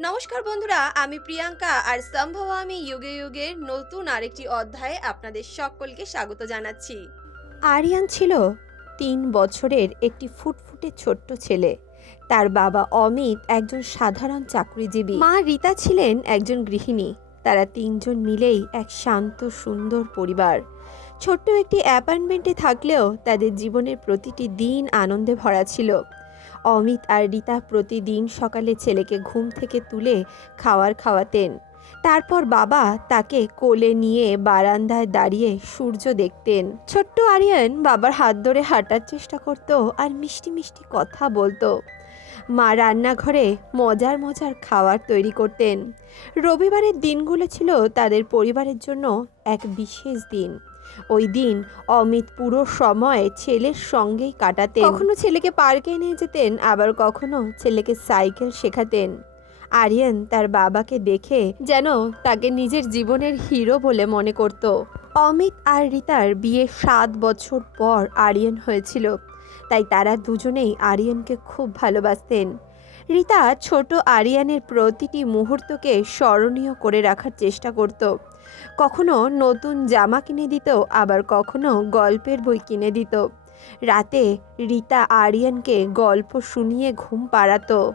নমস্কার বন্ধুরা, আমি প্রিয়াঙ্কা আর সম্ভব আমি যুগে যুগের নতুন আরেকটি অধ্যায়ে আপনাদের সকলকে স্বাগত জানাচ্ছি। আরিয়ান ছিল তিন বছরের একটি ফুটফুটে ছোট্ট ছেলে। তার বাবা অমিত একজন সাধারণ চাকরিজীবী। মা রীতা ছিলেন একজন গৃহিণী। তারা তিনজন মিলেই এক শান্ত, সুন্দর পরিবার। ছোট্ট একটি অ্যাপার্টমেন্টে থাকলেও তাদের জীবনের প্রতিটি দিন আনন্দে ভরা ছিল। অমিত আর রীতা প্রতিদিন সকালে ছেলেকে ঘুম থেকে তুলে খাওয়ার খাওয়াতেন। তারপর বাবা তাকে কোলে নিয়ে বারান্দায় দাঁড়িয়ে সূর্য দেখতেন। ছোট্ট আরিয়ান বাবার হাত ধরে হাঁটার চেষ্টা করত আর মিষ্টি মিষ্টি কথা বলতো। মা রান্নাঘরে মজার মজার খাবার তৈরি করতেন। রবিবারের দিনগুলো ছিল তাদের পরিবারের জন্য এক বিশেষ দিন। ওই দিন অমিত পুরো সময় ছেলের সঙ্গেই কাটাতেন। কখনো ছেলেকে পার্কে নিয়ে যেতেন, আবার কখনো ছেলেকে সাইকেল শেখাতেন। আরিয়ান তার বাবাকে দেখে যেন তাকে নিজের জীবনের হিরো বলে মনে করত। অমিত আর রিতার বিয়ে সাত বছর পর আরিয়ান হয়েছিল, তাই তারা দুজনেই আরিয়ানকে খুব ভালোবাসতেন। রিতা ছোট আরিয়ানের প্রতিটি মুহূর্তকে স্মরণীয় করে রাখার চেষ্টা করত। কখনো নতুন জামা কিনে দিত, আবার কখনো গল্পের বই কিনে দিত। রাতে রিতা আরিয়ানকে গল্প শুনিয়ে ঘুম পাড়াতো।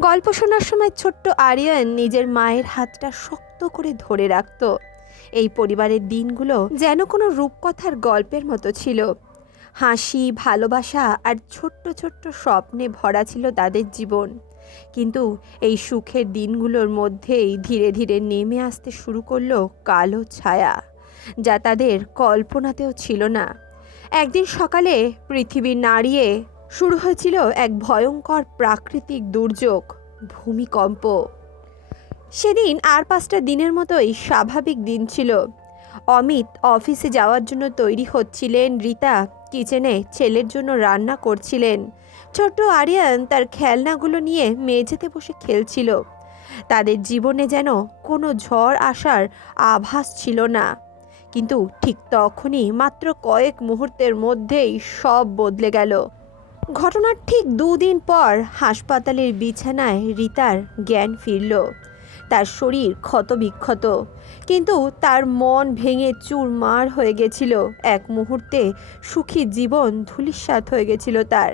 গল্প শোনার সময় ছোট্ট আরিয়ান নিজের মায়ের হাতটা শক্ত করে ধরে রাখত। এই পরিবারের দিনগুলো যেন কোনো রূপকথার গল্পের মতো ছিল। হাসি, ভালোবাসা আর ছোট্ট ছোট্ট স্বপ্নে ভরা ছিল তাদের জীবন। কিন্তু এই সুখের দিনগুলোর মধ্যেই ধীরে ধীরে নেমে আসতে শুরু করল কালো ছায়া, যা তাদের কল্পনাতেও ছিল না। একদিন সকালে পৃথিবী নাড়িয়ে শুরু হয়েছিল এক ভয়ঙ্কর প্রাকৃতিক দুর্যোগ, ভূমিকম্প। সেদিন আর পাঁচটা দিনের মতোই স্বাভাবিক দিন ছিল। অমিত অফিসে যাওয়ার জন্য তৈরি হচ্ছিলেন, রীতা কিচেনে ছেলের জন্য রান্না করছিলেন। ছোট্ট আরিয়ান তার খেলনাগুলো নিয়ে মেঝেতে বসে খেলছিল। তাদের জীবনে যেন কোনো ঝড় আসার আভাস ছিল না। কিন্তু ঠিক তখনই মাত্র কয়েক মুহূর্তের মধ্যেই সব বদলে গেল। ঘটনার ঠিক দুদিন পর হাসপাতালের বিছানায় রিতার জ্ঞান ফিরল। তার শরীর ক্ষতবিক্ষত, কিন্তু তার মন ভেঙে চুরমার হয়ে গেছিল। এক মুহূর্তে সুখী জীবন ধূলিসাৎ হয়ে গেছিল তার।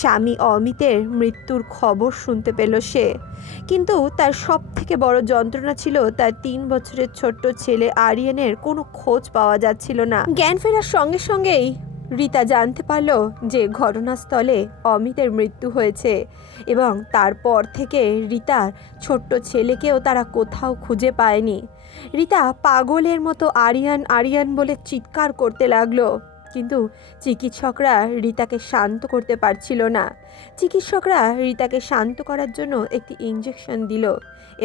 স্বামী অমিতের মৃত্যুর খবর শুনতে পেল সে। কিন্তু তার সব থেকে বড় যন্ত্রণা ছিল তার তিন বছরের ছোট্ট ছেলে আরিয়ানের কোনো খোঁজ পাওয়া যাচ্ছিল না। জ্ঞান ফেরার সঙ্গে সঙ্গেই রীতা জানতে পারল যে ঘটনাস্থলে অমিতের মৃত্যু হয়েছে এবং তারপর থেকে রীতার ছোট্ট ছেলেকেও তারা কোথাও খুঁজে পায়নি। রীতা পাগলের মতো আরিয়ান আরিয়ান বলে চিৎকার করতে লাগল। কিন্তু চিকিৎসকরা রিতাকে শান্ত করতে পারছিল না। চিকিৎসকরা রিতাকে শান্ত করার জন্য একটি ইঞ্জেকশন দিল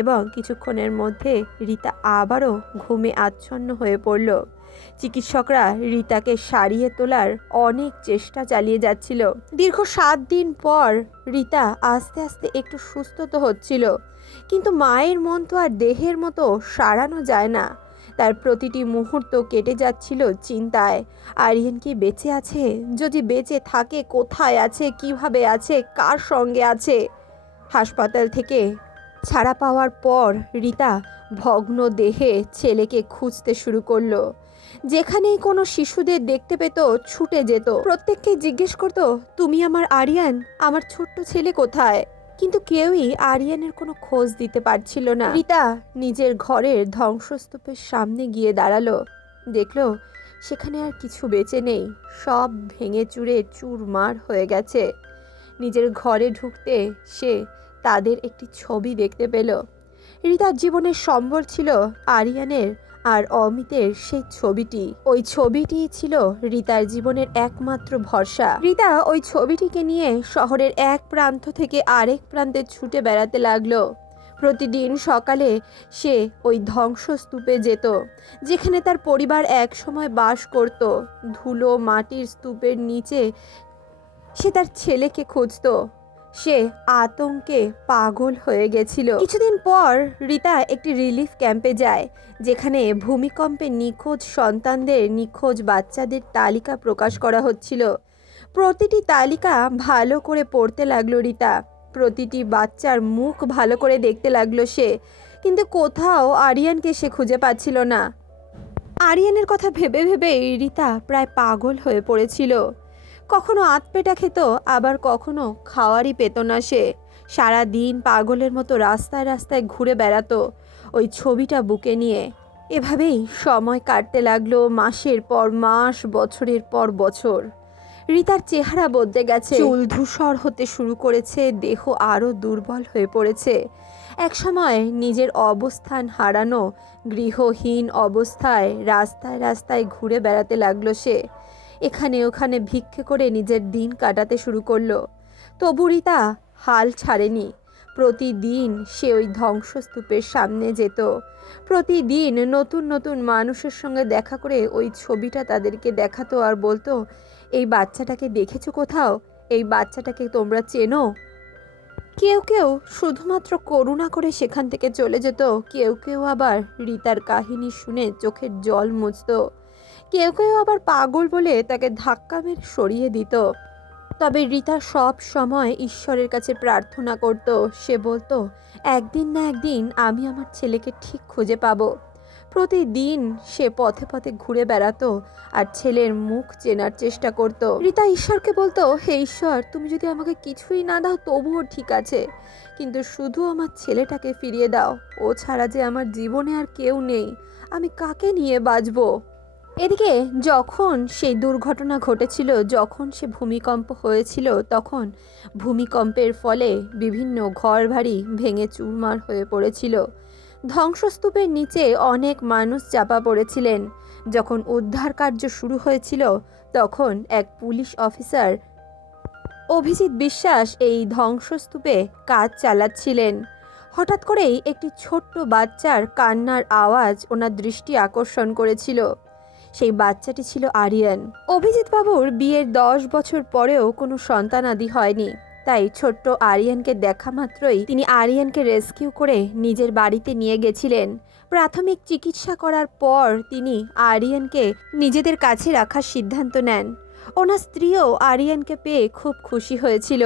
এবং কিছুক্ষণের মধ্যে রীতা আবারও ঘুমে আচ্ছন্ন হয়ে পড়ল। চিকিৎসকরা রীতাকে সারিয়ে তোলার অনেক চেষ্টা চালিয়ে যাচ্ছিল। দীর্ঘ সাত দিন পর রিতা আস্তে আস্তে একটু সুস্থ তো হচ্ছিল, কিন্তু মায়ের মন তো আর দেহের মতো সারানো যায় না। তার প্রতিটি মুহূর্ত কেটে যাচ্ছিল চিন্তায়। আরিয়ান কি বেঁচে আছে? যদি বেঁচে থাকে, কোথায় আছে? কীভাবে আছে? কার সঙ্গে আছে? হাসপাতাল থেকে ছাড়া পাওয়ার পর রীতা ভগ্ন দেহে ছেলেকে খুঁজতে শুরু করল। যেখানেই কোনো শিশুদের দেখতে পেত, ছুটে যেত। প্রত্যেককে জিজ্ঞেস করতো, তুমি আমার আরিয়ান? আমার ছোট্ট ছেলে কোথায়? কিন্তু কেউই আরিয়ানের কোনো খোঁজ দিতে পারছিল না। রীতা নিজের ঘরের ধ্বংসস্তূপের সামনে গিয়ে দাঁড়াল। দেখল সেখানে আর কিছু বেঁচে নেই, সব ভেঙে চুরে চুরমার হয়ে গেছে। নিজের ঘরে ঢুকতে সে তাদের একটি ছবি দেখতে পেল। রীতার জীবনের সম্বল ছিল আরিয়ানের আর অমিতের সেই ছবিটি। ওই ছবিটি ছিল রিতার জীবনের একমাত্র ভরসা। রীতা ওই ছবিটিকে নিয়ে শহরের এক প্রান্ত থেকে আরেক প্রান্তে ছুটে বেড়াতে লাগল। প্রতিদিন সকালে সে ওই ধ্বংসস্তূপে যেত, যেখানে তার পরিবার এক সময় বাস করত। ধুলো মাটির স্তূপের নিচে সে তার ছেলেকে খুঁজতো। সে আতঙ্কে পাগল হয়ে গেছিল। কিছুদিন পর রীতা একটি রিলিফ ক্যাম্পে যায়, যেখানে ভূমিকম্পে নিখোঁজ সন্তানদের নিখোঁজ বাচ্চাদের তালিকা প্রকাশ করা হচ্ছিল। প্রতিটি তালিকা ভালো করে পড়তে লাগল রীতা। প্রতিটি বাচ্চার মুখ ভালো করে দেখতে লাগল সে। কিন্তু কোথাও আরিয়ানকে সে খুঁজে পাচ্ছিল না। আরিয়ানের কথা ভেবে ভেবে রিতা প্রায় পাগল হয়ে পড়েছিল। কখনো আতপেটা খেত, আবার কখনো খাওয়ারই পেত না সে। সারা দিন পাগলের মতো রাস্তায় রাস্তায় ঘুরে বেড়াতো ওই ছবিটা বুকে নিয়ে। এভাবেই সময় কাটতে লাগল মাসের পর মাস, বছরের পর বছর। রিতার চেহারা বদলে গেছে। চুল ধূসর হতে শুরু করেছে, দেহ আরও দুর্বল হয়ে পড়েছে। একসময় নিজের অবস্থান হারানো গৃহহীন অবস্থায় রাস্তায় রাস্তায় ঘুরে বেড়াতে লাগল সে। এখানে ওখানে ভিক্ষে করে নিজের দিন কাটাতে শুরু করল। তবু রিতা হাল ছাড়েনি। প্রতিদিন সে ওই ধ্বংসস্তূপের সামনে যেত। প্রতিদিন নতুন নতুন মানুষের সঙ্গে দেখা করে ওই ছবিটা তাদেরকে দেখাতো আর বলতো, এই বাচ্চাটাকে দেখেছ কোথাও? এই বাচ্চাটাকে তোমরা চেনো? কেউ কেউ শুধুমাত্র করুণা করে সেখান থেকে চলে যেত। কেউ কেউ আবার রিতার কাহিনী শুনে চোখের জল মুছত। কেউ কেউ আবার পাগল বলে তাকে ধাক্কা মেরে সরিয়ে দিত। তবে রিতা সব সময় ঈশ্বরের কাছে প্রার্থনা করত। সে বলতো, একদিন না একদিন আমি আমার ছেলেকে ঠিক খুঁজে পাবো। প্রতিদিন সে পথে পথে ঘুরে বেড়াতো আর ছেলের মুখ চেনার চেষ্টা করত। রিতা ঈশ্বরকে বলতো, হে ঈশ্বর, তুমি যদি আমাকে কিছুই না দাও তবুও ঠিক আছে। কিন্তু শুধু আমার ছেলেটাকে ফিরিয়ে দাও। ও ছাড়া যে আমার জীবনে আর কেউ নেই। আমি কাকে নিয়ে বাঁচবো? এদিকে যখন সেই দুর্ঘটনা ঘটেছিল, যখন সে ভূমিকম্প হয়েছিল, তখন ভূমিকম্পের ফলে বিভিন্ন ঘর ঘরবাড়ি ভেঙে চুরমার হয়ে পড়েছিল। ধ্বংসস্তূপের নিচে অনেক মানুষ চাপা পড়েছিলেন। যখন উদ্ধার কার্য শুরু হয়েছিল, তখন এক পুলিশ অফিসার অভিজিৎ বিশ্বাস এই ধ্বংসস্তূপে কাজ চালাচ্ছিলেন। হঠাৎ করেই একটি ছোট্ট বাচ্চার কান্নার আওয়াজ ওনার দৃষ্টি আকর্ষণ করেছিল। সেই বাচ্চাটি ছিল আরিয়ান। অভিজিৎ বাবুর বিয়ের দশ বছর পরেও কোনো সন্তানাদি হয়নি। তাই ছোট্ট আরিয়ানকে দেখা মাত্রই তিনি আরিয়ানকে রেস্কিউ করে নিজের বাড়িতে নিয়ে গেছিলেন। প্রাথমিক চিকিৎসা করার পর তিনি আরিয়ানকে নিজেদের কাছে রাখার সিদ্ধান্ত নেন। ওনার স্ত্রীও আরিয়ানকে পেয়ে খুব খুশি হয়েছিল।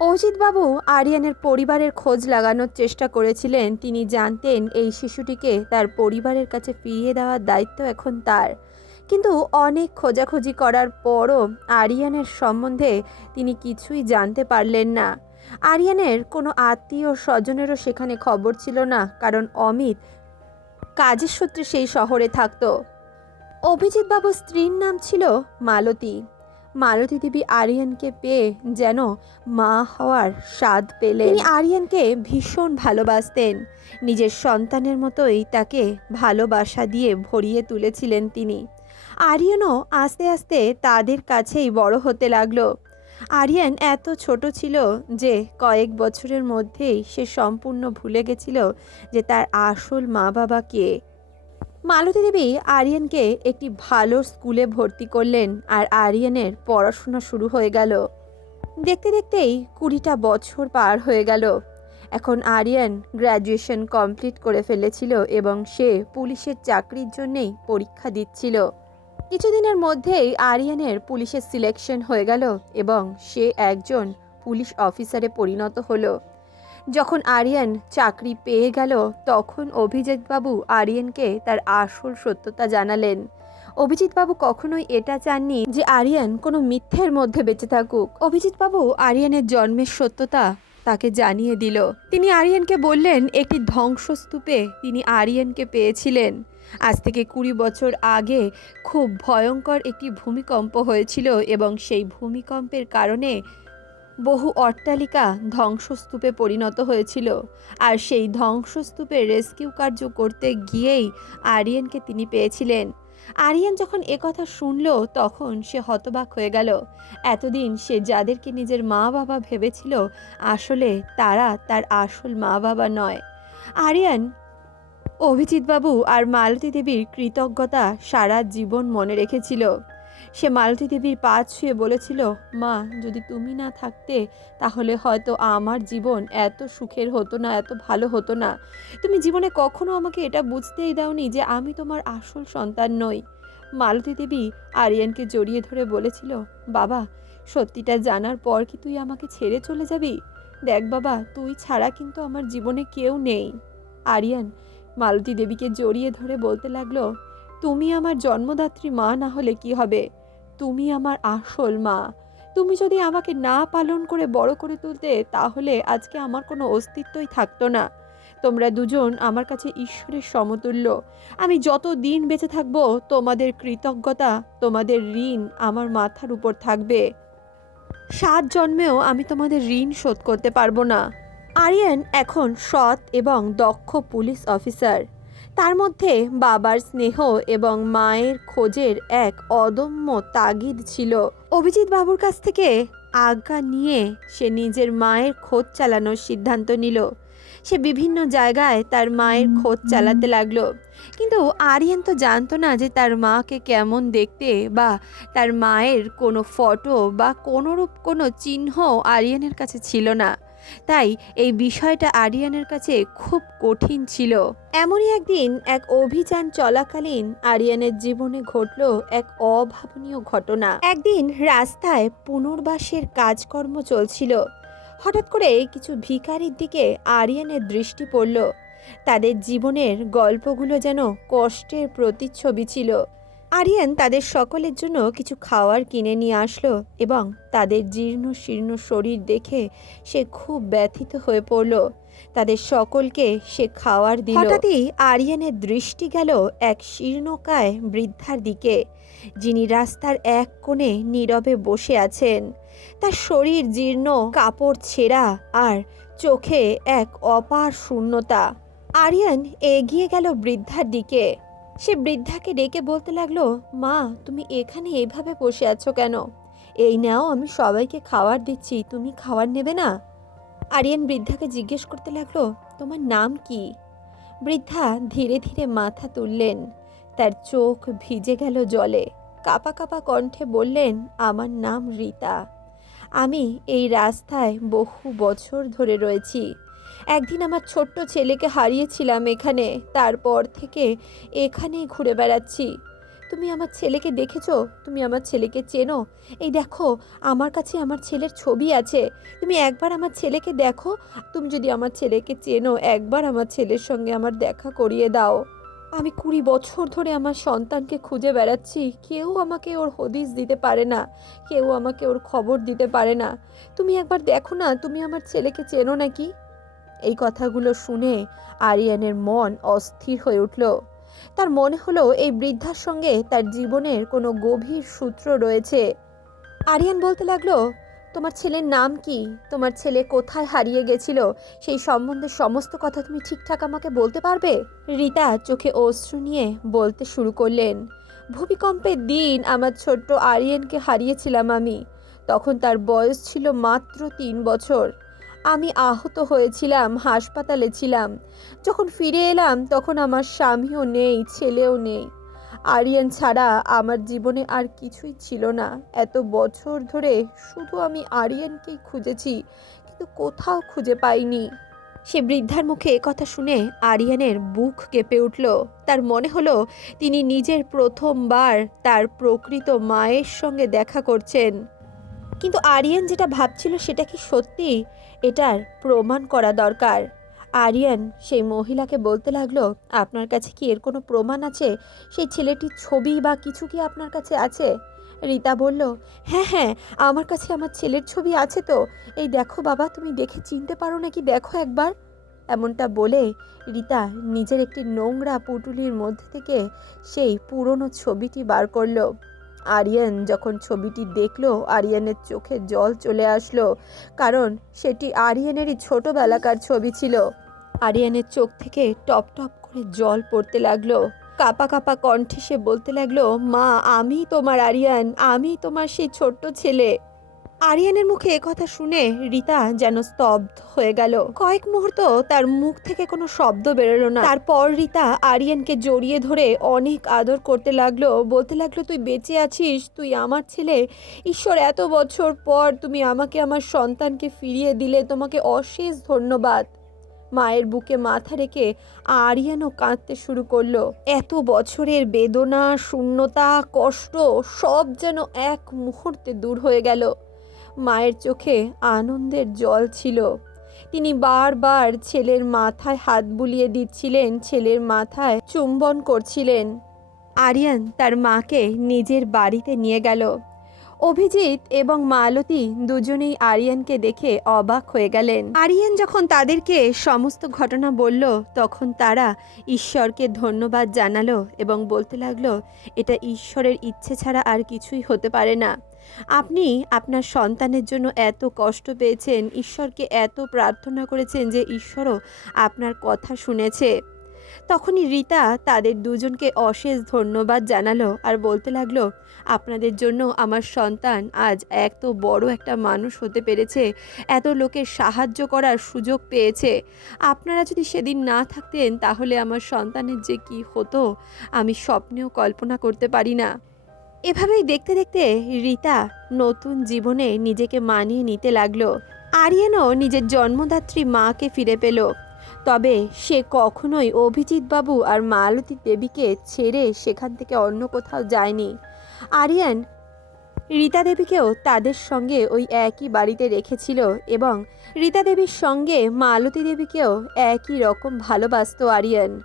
অজিতবাবু আরিয়ানের পরিবারের খোঁজ লাগানোর চেষ্টা করেছিলেন। তিনি জানতেন এই শিশুটিকে তার পরিবারের কাছে ফিরিয়ে দেওয়ার দায়িত্ব এখন তার। কিন্তু অনেক খোঁজাখুঁজি করার পরও আরিয়ানের সম্বন্ধে তিনি কিছুই জানতে পারলেন না। আরিয়ানের কোনো আত্মীয় স্বজনেরও সেখানে খবর ছিল না, কারণ অমিত কাজের সূত্রে সেই শহরে থাকত। অভিজিৎ বাবুর স্ত্রীর নাম ছিল মালতী। মালতী দেবী আরিয়ানকে পেয়ে যেন মা হওয়ার স্বাদ পেলেন। তিনি আরিয়ানকে ভীষণ ভালোবাসতেন। নিজের সন্তানের মতোই তাকে ভালোবাসা দিয়ে ভরিয়ে তুলেছিলেন তিনি। আরিয়ানও আস্তে আস্তে তাদের কাছেই বড় হতে লাগল। আরিয়ান এত ছোট ছিল যে কয়েক বছরের মধ্যেই সে সম্পূর্ণ ভুলে গেছিল যে তার আসল মা বাবা কে। মালতী দেবী আরিয়ানকে একটি ভালো স্কুলে ভর্তি করলেন আর আরিয়ানের পড়াশোনা শুরু হয়ে গেল। দেখতে দেখতেই কুড়িটা বছর পার হয়ে গেল। এখন আরিয়ান গ্র্যাজুয়েশন কমপ্লিট করে ফেলেছিল এবং সে পুলিশের চাকরির জন্যেই পরীক্ষা দিচ্ছিল। কিছুদিনের মধ্যেই আরিয়ানের পুলিশের সিলেকশন হয়ে গেল এবং সে একজন পুলিশ অফিসারে পরিণত হলো। যখন আরিয়ান চাকরি পেয়ে গেল, তখন অভিজিৎবাবু আরিয়ানকে তার আসল সত্যতা জানালেন। অভিজিৎবাবু কখনোই এটা চাননি যে আরিয়ান কোনো মিথ্যের মধ্যে বেঁচে থাকুক। অভিজিৎবাবু আরিয়ানের জন্মের সত্যতা তাকে জানিয়ে দিল। তিনি আরিয়ানকে বললেন, একটি ধ্বংসস্তূপে তিনি আরিয়ানকে পেয়েছিলেন। আজ থেকে কুড়ি বছর আগে খুব ভয়ঙ্কর একটি ভূমিকম্প হয়েছিল এবং সেই ভূমিকম্পের কারণে বহু অট্টালিকা ধ্বংসস্তূপে পরিণত হয়েছিল। আর সেই ধ্বংসস্তূপে রেস্কিউ কার্য করতে গিয়েই আরিয়ানকে তিনি পেয়েছিলেন। আরিয়ান যখন কথা শুনল, তখন সে হতবাক হয়ে গেল। এতদিন সে যাদেরকে নিজের মা বাবা ভেবেছিল, আসলে তারা তার আসল মা বাবা নয়। আরিয়ান অভিজিৎবাবু আর মালতী দেবীর কৃতজ্ঞতা সারা জীবন মনে রেখেছিল। সে মালতী দেবীর পা ছুঁয়ে বলেছিল, মা, যদি তুমি না থাকতে, তাহলে হয়তো আমার জীবন এত সুখের হতো না, এত ভালো হতো না। তুমি জীবনে কখনো আমাকে এটা বুঝতেই দাওনি যে আমি তোমার আসল সন্তান নই। মালতী দেবী আরিয়ানকে জড়িয়ে ধরে বলেছিল, বাবা, সত্যিটা জানার পর কি তুই আমাকে ছেড়ে চলে যাবি? দেখ বাবা, তুই ছাড়া কিন্তু আমার জীবনে কেউ নেই। আরিয়ান মালতী দেবীকে জড়িয়ে ধরে বলতে লাগল, তুমি আমার জন্মদাত্রী মা, না হলে কি হবে? তুমি আমার আসল মা। তুমি যদি আমাকে না পালন করে বড় করে তুলতে, তাহলে আজকে আমার কোনো অস্তিত্বই থাকতো না। তোমরা দুজন আমার কাছে ঈশ্বরের সমতুল্য। আমি যত দিন বেঁচে থাকব, তোমাদের কৃতজ্ঞতা, তোমাদের ঋণ আমার মাথার উপর থাকবে। সাত জন্মেও আমি তোমাদের ঋণ শোধ করতে পারব না। আরিয়ান এখন সৎ এবং দক্ষ পুলিশ অফিসার। তার মধ্যে বাবার স্নেহ এবং মায়ের খোঁজের এক অদম্য তাগিদ ছিল। অভিজিৎ বাবুর কাছ থেকে আজ্ঞা নিয়ে সে নিজের মায়ের খোঁজ চালানোর সিদ্ধান্ত নিল। সে বিভিন্ন জায়গায় তার মায়ের খোঁজ চালাতে লাগল। কিন্তু আরিয়ান তো জানতো না যে তার মাকে কেমন দেখতে বা তার মায়ের কোনো ফটো বা কোনোরূপ কোনো চিহ্ন আরিয়ানের কাছে ছিল না। তাই এই বিষয়টা আরিয়ানের কাছে খুব কঠিন ছিল। এমনই একদিন এক অভিযান চলাকালীন আরিয়ানের জীবনে ঘটল এক অভাবনীয় ঘটনা। একদিন রাস্তায় পুনর্বাসের কাজকর্ম চলছিল। হঠাৎ করে কিছু ভিখারির দিকে আরিয়ানের দৃষ্টি পড়ল। তাদের জীবনের গল্পগুলো যেন কষ্টের প্রতিচ্ছবি ছিল। আরিয়ান তাদের সকলের জন্য কিছু খাওয়ার কিনে নিয়ে আসলো এবং তাদের জীর্ণ শীর্ণ শরীর দেখে সে খুব ব্যথিত হয়ে পড়ল। তাদের সকলকে সে খাওয়ার দিল। হঠাৎই আরিয়ানের দৃষ্টি গেল এক শীর্ণকায় বৃদ্ধার দিকে, যিনি রাস্তার এক কোণে নীরবে বসে আছেন। তার শরীর জীর্ণ, কাপড় ছেঁড়া আর চোখে এক অপার শূন্যতা। আরিয়ান এগিয়ে গেল বৃদ্ধার দিকে। সে বৃদ্ধাকে ডেকে বলতে লাগল, মা, তুমি এখানে এভাবে বসে আছো কেন? এই নাও, আমি সবাইকে খাবার দিচ্ছি, তুমি খাবার নেবে না? আরিয়ান বৃদ্ধাকে জিজ্ঞেস করতে লাগল, তোমার নাম কি? বৃদ্ধা ধীরে ধীরে মাথা তুললেন। তার চোখ ভিজে গেল জলে। কাপা কাপা কণ্ঠে বললেন, আমার নাম রীতা। আমি এই রাস্তায় বহু বছর ধরে রয়েছি। একদিন আমার ছোট্ট ছেলেকে হারিয়েছিলাম এখানে, তারপর থেকে এখানেই ঘুরে বেড়াচ্ছি। তুমি আমার ছেলেকে দেখেছ? তুমি আমার ছেলেকে চেনো? এই দেখো, আমার কাছে আমার ছেলের ছবি আছে। তুমি একবার আমার ছেলেকে দেখো। তুমি যদি আমার ছেলেকে চেনো, একবার আমার ছেলের সঙ্গে আমার দেখা করিয়ে দাও। আমি কুড়ি বছর ধরে আমার সন্তানকে খুঁজে বেড়াচ্ছি। কেউ আমাকে ওর হদিস দিতে পারে না। কেউ আমাকে ওর খবর দিতে পারে না। তুমি একবার দেখো না, তুমি আমার ছেলেকে চেনো নাকি? এই কথাগুলো শুনে আরিয়ানের মন অস্থির হয়ে উঠল। তার মনে হলো এই বৃদ্ধার সঙ্গে তার জীবনের কোনো গভীর সূত্র রয়েছে। আরিয়ান বলতে লাগল, তোমার ছেলের নাম কি? তোমার ছেলে কোথায় হারিয়ে গেছিল? সেই সম্বন্ধে সমস্ত কথা তুমি ঠিকঠাক আমাকে বলতে পারবে? রীতা চোখে অশ্রু নিয়ে বলতে শুরু করলেন ভূমিকম্পের দিন আমার ছোট্ট আরিয়ানকে হারিয়েছিলাম আমি। তখন তার বয়স ছিল মাত্র তিন বছর। আমি আহত হয়েছিলাম, হাসপাতালে ছিলাম। যখন ফিরে এলাম, তখন আমার স্বামীও নেই, ছেলেও নেই। আরিয়ান ছাড়া আমার জীবনে আর কিছুই ছিল না। এত বছর ধরে শুধু আমি আরিয়ানকেই খুঁজেছি, কিন্তু কোথাও খুঁজে পাইনি। সে বৃদ্ধার মুখে কথা শুনে আরিয়ানের বুক কেঁপে উঠল। তার মনে হলো, তিনি নিজের প্রথমবার তার প্রকৃত মায়ের সঙ্গে দেখা করছেন। কিন্তু আরিয়ান যেটা ভাবছিল সেটা কি সত্যি? এটার প্রমাণ করা দরকার। আরিয়ান সেই মহিলাকে বলতে লাগল, আপনার কাছে কি এর কোনো প্রমাণ আছে? সেই ছেলেটির ছবি বা কিছু কি আপনার কাছে আছে? রীতা বলল হ্যাঁ হ্যাঁ আমার কাছে আমার ছেলের ছবি আছে তো। এই দেখো বাবা, তুমি দেখে চিনতে পারো নাকি? দেখো একবার। এমনটা বলে রীতা নিজের একটি নোংরা পুটুলির মধ্যে থেকে সেই পুরনো ছবিটি বার করল। আরিয়ান যখন ছবিটি দেখল, আরিয়ানের চোখে জল চলে আসলো, কারণ সেটি আরিয়ানেরই ছোটবেলাকার ছবি ছিল। আরিয়ানের চোখ থেকে টপ টপ করে জল পড়তে লাগল। কাপা কাপা কণ্ঠে সে বলতে লাগল, মা, আমি তোমার আরিয়ান, আমি তোমার সেই ছোট্ট ছেলে। আরিয়ানের মুখে কথা শুনে রীতা যেন স্তব্ধ হয়ে গেল। কয়েক মুহূর্ত তার মুখ থেকে কোনো শব্দ বেরোলো না। তারপর রিতা আরিয়ানকে জড়িয়ে ধরে অনেক আদর করতে লাগল। বলতে লাগল, তুই বেঁচে আছিস, তুই আমার ছেলে। ঈশ্বর, এত বছর পর তুমি আমাকে, আমার সন্তানকে ফিরিয়ে দিলে, তোমাকে অশেষ ধন্যবাদ। মায়ের বুকে মাথা রেখে আরিয়ানও কাঁদতে শুরু করল। এত বছরের বেদনা, শূন্যতা, কষ্ট, সব যেন এক মুহূর্তে দূর হয়ে গেল। মায়ের চোখে আনন্দের জল ছিল। তিনি বারবার ছেলের মাথায় হাত বুলিয়ে দিচ্ছিলেন, ছেলের মাথায় চুম্বন করছিলেন। আরিয়ান তার মাকে নিজের বাড়িতে নিয়ে গেল। অভিজিৎ এবং মালতী দুজনেই আরিয়ানকে দেখে অবাক হয়ে গেলেন। আরিয়ান যখন তাদেরকে সমস্ত ঘটনা বলল, তখন তারা ঈশ্বরকে ধন্যবাদ জানালো এবং বলতে লাগল, এটা ঈশ্বরের ইচ্ছে ছাড়া আর কিছুই হতে পারে না। আপনি আপনার সন্তানের জন্য এত কষ্ট পেয়েছেন, ঈশ্বরকে এত প্রার্থনা করেছেন যে ঈশ্বরও আপনার কথা শুনেছে। তখনই রীতা তাদের দুজনকে অশেষ ধন্যবাদ জানালো আর বলতে লাগল আপনাদের জন্য আমার সন্তান আজ এত বড় একটা মানুষ হতে পেরেছে, এত লোকের সাহায্য করার সুযোগ পেয়েছে। আপনারা যদি সেদিন না থাকতেন তাহলে আমার সন্তানের যে কি হতো, আমি স্বপ্নেও কল্পনা করতে পারি না। এভাবেই দেখতে দেখতে রীতা নতুন জীবনে নিজেকে মানিয়ে নিতে লাগল। আরিয়ানও নিজের জন্মদাত্রী মাকে ফিরে পেল। তবে সে কখনোই অভিজিৎ বাবু আর মালতী দেবীকে ছেড়ে সেখান থেকে অন্য কোথাও যায়নি। আরিয়ান, রীতা দেবীকেও তাদের সঙ্গে ওই একই বাড়িতে রেখেছিল এবং রীতা দেবীর সঙ্গে মালতী দেবীকেও একই রকম ভালোবাসতো আরিয়ান।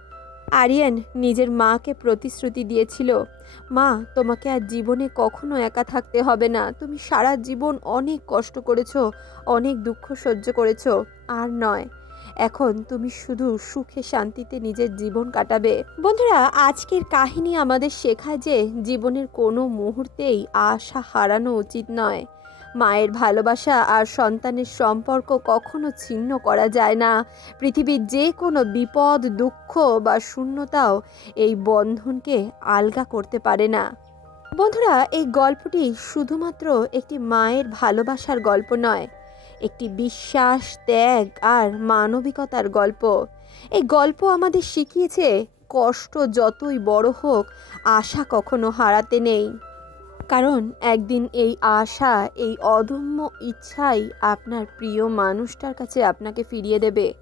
আরিয়ান নিজের মাকে প্রতিশ্রুতি দিয়েছিল, মা, তোমাকে আর জীবনে কখনো একা থাকতে হবে না। তুমি সারা জীবন অনেক কষ্ট করেছ, অনেক দুঃখ সহ্য করেছ। আর নয় এখন তুমি শুধু সুখে শান্তিতে নিজের জীবন কাটাবে। বন্ধুরা, আজকের কাহিনী আমাদের শেখায় যে জীবনের কোনো মুহূর্তেই আশা হারানো উচিত নয়। মায়ের ভালোবাসা আর সন্তানের সম্পর্ক কখনো ছিন্ন করা যায় না। পৃথিবীর যে কোনো বিপদ, দুঃখ বা শূন্যতাও এই বন্ধনকে আলগা করতে পারে না। বন্ধুরা, এই গল্পটি শুধুমাত্র একটি মায়ের ভালোবাসার গল্প নয় একটি বিশ্বাস, ত্যাগ আর মানবিকতার গল্প। এই গল্প আমাদের শিখিয়েছে, কষ্ট যতই বড় হোক, আশা কখনো হারাতে নেই। কারণ একদিন এই আশা, এই অদম্য ইচ্ছাই আপনার প্রিয় মানুষটার কাছে আপনাকে ফিরিয়ে দেবে।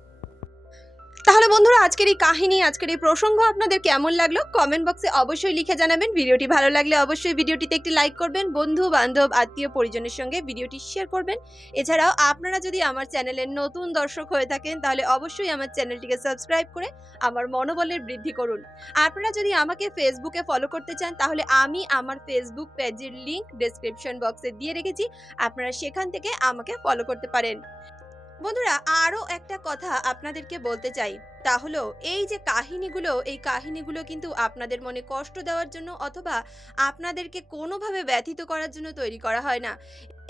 তাহলে বন্ধুরা, আজকের এই কাহিনী, আজকের এই প্রসঙ্গ আপনাদের কেমন লাগল? কমেন্ট বক্সে অবশ্যই লিখে জানাবেন। ভিডিওটি ভালো লাগলে অবশ্যই ভিডিওটিতে একটি লাইক করবেন। বন্ধু, বান্ধব, আত্মীয় পরিজনের সঙ্গে ভিডিওটি শেয়ার করবেন। এছাড়াও আপনারা যদি আমার চ্যানেলের নতুন দর্শক হয়ে থাকেন, তাহলে অবশ্যই আমার চ্যানেলটিকে সাবস্ক্রাইব করে আমার মনোবলের বৃদ্ধি করুন। আপনারা যদি আমাকে ফেসবুকে ফলো করতে চান, তাহলে আমি আমার ফেসবুক পেজের লিংক ডেসক্রিপশন বক্সে দিয়ে রেখেছি। আপনারা সেখান থেকে আমাকে ফলো করতে পারেন। বন্ধুরা, আরও একটা কথা আপনাদেরকে বলতে চাই। তা হলো, এই যে কাহিনীগুলো, এই কাহিনীগুলো কিন্তু আপনাদের মনে কষ্ট দেওয়ার জন্য অথবা আপনাদেরকে কোনোভাবে ব্যথিত করার জন্য তৈরি করা হয় না।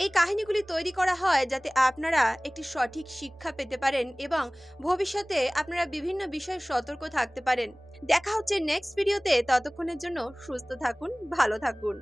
এই কাহিনীগুলি তৈরি করা হয় যাতে আপনারা একটি সঠিক শিক্ষা পেতে পারেন এবং ভবিষ্যতে আপনারা বিভিন্ন বিষয়ে সতর্ক থাকতে পারেন। দেখা হচ্ছে নেক্সট ভিডিওতে ততক্ষণের জন্য সুস্থ থাকুন, ভালো থাকুন।